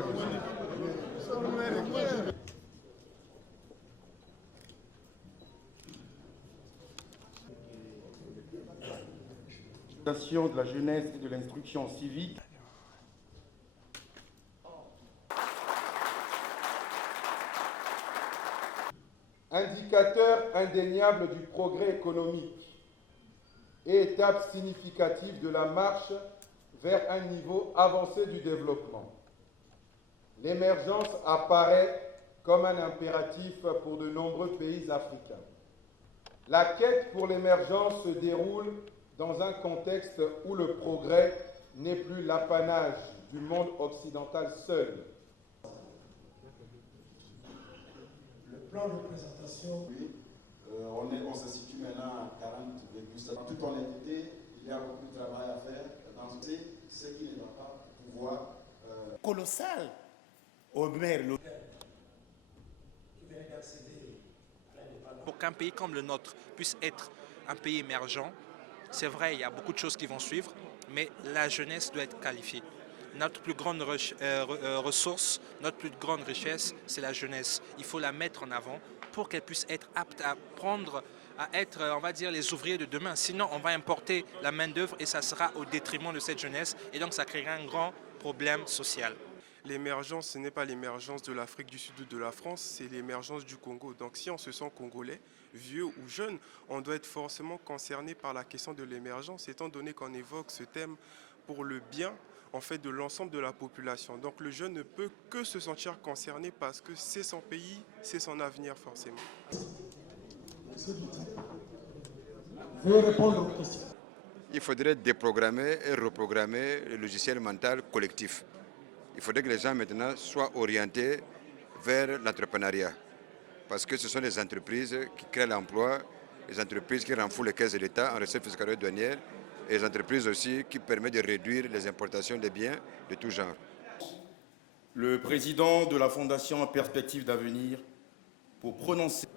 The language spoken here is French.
De la jeunesse et de l'instruction civique. Indicateur indéniable du progrès économique et étape significative de la marche vers un niveau avancé du développement. L'émergence apparaît comme un impératif pour de nombreux pays africains. La quête pour l'émergence se déroule dans un contexte où le progrès n'est plus l'apanage du monde occidental seul. Le plan de présentation, oui, on se situe maintenant à 40,7. En toute honnêteté, il y a beaucoup de travail à faire dans ce qui ne va pas pouvoir. Colossal au maire. Pour qu'un pays comme le nôtre puisse être un pays émergent, c'est vrai, il y a beaucoup de choses qui vont suivre, mais la jeunesse doit être qualifiée. Notre plus grande ressource, notre plus grande richesse, c'est la jeunesse. Il faut la mettre en avant pour qu'elle puisse être apte à prendre, à être, on va dire, les ouvriers de demain. Sinon, on va importer la main-d'œuvre et ça sera au détriment de cette jeunesse. Et donc, ça créera un grand problème social. L'émergence, ce n'est pas l'émergence de l'Afrique du Sud ou de la France, c'est l'émergence du Congo. Donc si on se sent congolais, vieux ou jeune, on doit être forcément concerné par la question de l'émergence, étant donné qu'on évoque ce thème pour le bien en fait, de l'ensemble de la population. Donc le jeune ne peut que se sentir concerné parce que c'est son pays, c'est son avenir forcément. veuillez répondre aux questions. Il faudrait déprogrammer et reprogrammer le logiciel mental collectif. Il faudrait que les gens maintenant soient orientés vers l'entrepreneuriat. Parce que ce sont les entreprises qui créent l'emploi, les entreprises qui renflouent les caisses de l'État en recettes fiscales et douanières, et les entreprises aussi qui permettent de réduire les importations des biens de tout genre. Le président de la Fondation Perspective d'avenir pour prononcer